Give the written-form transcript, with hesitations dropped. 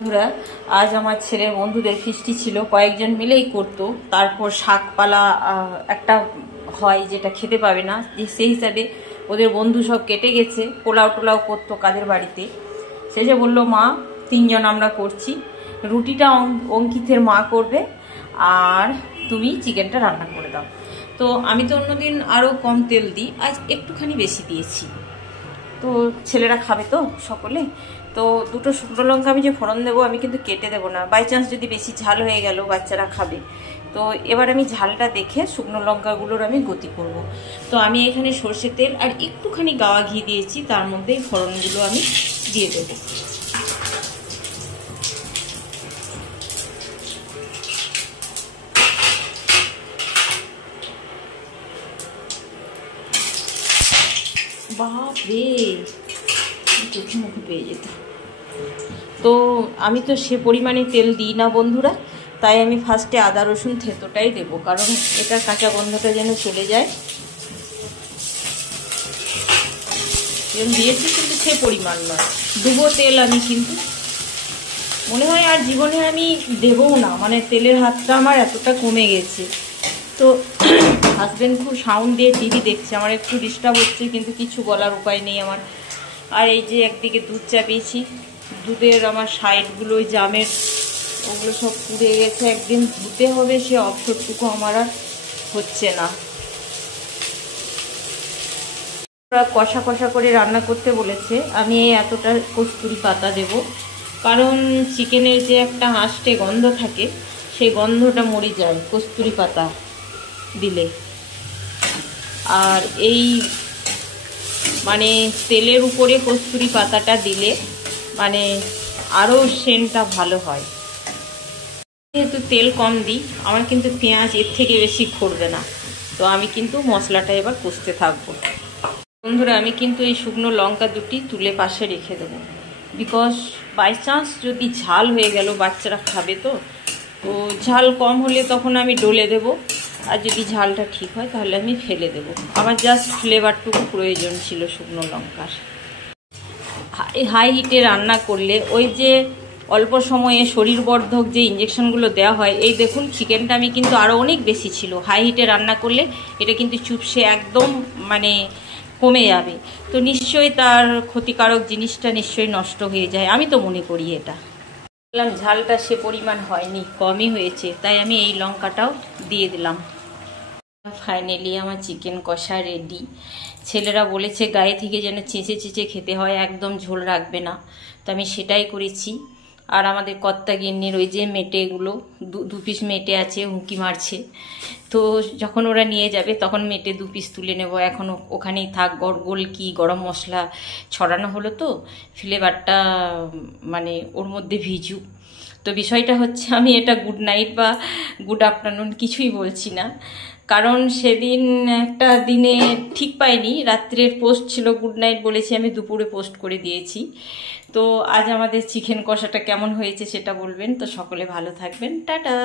বন্ধুরা, আজ আমার ছেলের বন্ধুদের ফিস্টি ছিল, কয়েকজন মিলেই করতো। তারপর শাকপালা একটা হয় যেটা খেতে পাবে না, সেই হিসাবে ওদের বন্ধু সব কেটে গেছে, পোলাও টোলাও করতো কাদের বাড়িতে। শেষে বললো মা 3 জন আমরা করছি, রুটিটা অঙ্কিতের মা করবে আর তুমি চিকেনটা রান্না করে দাও। তো আমি তো অন্যদিন আরও কম তেল দিই, আজ একটুখানি বেশি দিয়েছি। তো ছেলেরা খাবে তো সকলে, তো 2টো শুকনো লঙ্কা আমি যে ফোড়ন দেবো আমি কিন্তু কেটে দেবো না, বাই চান্স যদি বেশি ঝাল হয়ে গেল বাচ্চারা খাবে। তো এবার আমি ঝালটা দেখে শুকনো লঙ্কাগুলোর আমি গতি করব। তো আমি এখানে সর্ষে তেল আর একটুখানি গাওয়া ঘি দিয়েছি, তার মধ্যে ফোড়নগুলো আমি দিয়ে দেবো। বাপরে, চোখে মুখে পেয়ে যেত। তো আমি তো সে পরিমাণে তেল দিই না বন্ধুরা, তাই আমি ফার্স্টে আদা রসুন থেঁতোটাই দেবো, কারণ এটার কাঁচা গন্ধটা যেন চলে যায়। তেল দিয়েছি কিন্তু সে পরিমাণ নয়, ডুবো তেল আমি কিন্তু মনে হয় আর জীবনে আমি দেবও না, মানে তেলের হাতটা আমার এতটা কমে গেছে। তো হাজব্যান্ড খুব সাউন্ড দিয়ে টিভি দেখছে, আমার একটু ডিস্টার্ব হচ্ছে, কিন্তু কিছু বলার উপায় নেই আমার। আর এই যে একদিকে দুধ চাপিয়েছি, দুধের আমার সাইডগুলো ওই জামের ওগুলো সব পুড়ে গেছে, একদিন ধুতে হবে, সে অবসরটুকু আমার আর হচ্ছে না। কষা কষা করে রান্না করতে বলেছে, আমি এতটা কস্তুরি পাতা দেব, কারণ চিকেনের যে একটা আঁশটে গন্ধ থাকে সেই গন্ধটা মরে যায় কস্তুরি পাতা দিলে। আর এই মানে তেলের উপরে কস্তুরি পাতাটা দিলে মানে আরও সেন্টটা ভালো হয়। যেহেতু তেল কম দিই, আমার কিন্তু পেঁয়াজ এর থেকে বেশি ঘুরবে না। তো আমি কিন্তু মশলাটা এবার কষতে থাকবো। বন্ধুরা, আমি কিন্তু এই শুকনো লঙ্কা দুটি তুলে পাশে রেখে দেবো, বিকজ বাই চান্স যদি ঝাল হয়ে গেল, বাচ্চারা খাবে তো, তো ঝাল কম হলে তখন আমি ডলে দেব, আর যদি ঝালটা ঠিক হয় তাহলে আমি ফেলে দেব। আমার জাস্ট ফ্লেভারটুকু প্রয়োজন ছিল শুকনো লঙ্কার। হাই হিটে রান্না করলে ওই যে অল্প সময়ে শরীরবর্ধক যে ইঞ্জেকশনগুলো দেওয়া হয়, এই দেখুন চিকেনটা আমি কিন্তু আরও অনেক বেশি ছিল, হাই হিটে রান্না করলে এটা কিন্তু চুপসে একদম মানে কমে যাবে। তো নিশ্চয়ই তার ক্ষতিকারক জিনিসটা নিশ্চয়ই নষ্ট হয়ে যায়, আমি তো মনে করি এটা। বললাম ঝালটা সে পরিমাণ হয়নি, কমই হয়েছে, তাই আমি এই লঙ্কাটাও দিয়ে দিলাম। ফাইনালি আমার চিকেন কষা রেডি। ছেলেরা বলেছে গায়ে থেকে যেন চেঁচে চেঁচে খেতে হয়, একদম ঝোল রাখবে না, তো আমি সেটাই করেছি। আর আমাদের কর্তা গিন্নির ওই যে মেটেগুলো, 2 পিস মেটে আছে, হুঁকি মারছে। তো যখন ওরা নিয়ে যাবে তখন মেটে 2 পিস তুলে নেব, এখন ওখানেই থাক। গরগোল কি গরম মশলা ছড়ানো হলো, তো ফ্লেভারটা মানে ওর মধ্যে ভিজু। তো বিষয়টা হচ্ছে, আমি এটা গুড নাইট বা গুড আফটারনুন কিছুই বলছি না, কারণ সেদিন একটা দিনে ঠিক পাইনি, রাত্রের পোস্ট ছিল গুড নাইট বলেছি, আমি দুপুরে পোস্ট করে দিয়েছি। তো আজ আমাদের চিকেন কষাটা কেমন হয়েছে সেটা বলবেন। তো সকলে ভালো থাকবেন, টাটা।